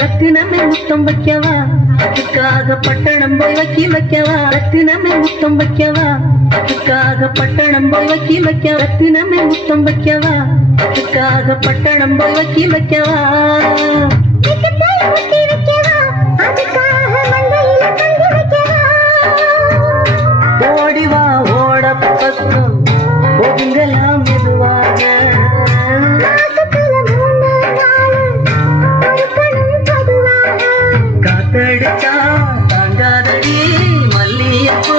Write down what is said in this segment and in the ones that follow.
ரத்தினமே முத்தம் வைக்கவா அதுக்காக பட்டணம் போய் வைக்கவா ரத்தினமே முத்தம் வைக்கவா அதுக்காக பட்டணம் போய் வைக்கவா ரத்தினமே முத்தம் வைக்கவா அதுக்காக பட்டணம் போய் வைக்கவா ஓடிவா ஓட பக்கம் ஒதுங்கலாம் மெதுவாக காத்தடிச்சா தாங்காதடி மல்லியப்பூ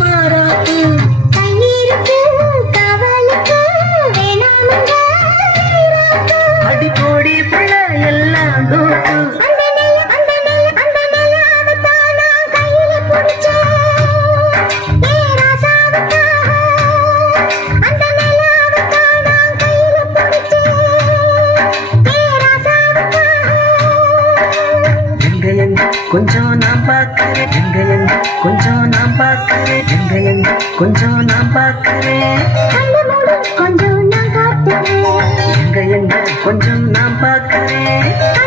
மாறாப்பு அடி போடி புள்ள எல்லாம் தூக்கு கொஞ்சம் நான் பார்க்கிறேன் எங்க கொஞ்சம் நான் பார்க்கிறேன் எங்க கொஞ்சம் நான் பார்க்கிறேன் கொஞ்சம் நான் காட்டுறேன் எங்க கொஞ்சம் நான் பார்க்கிறேன்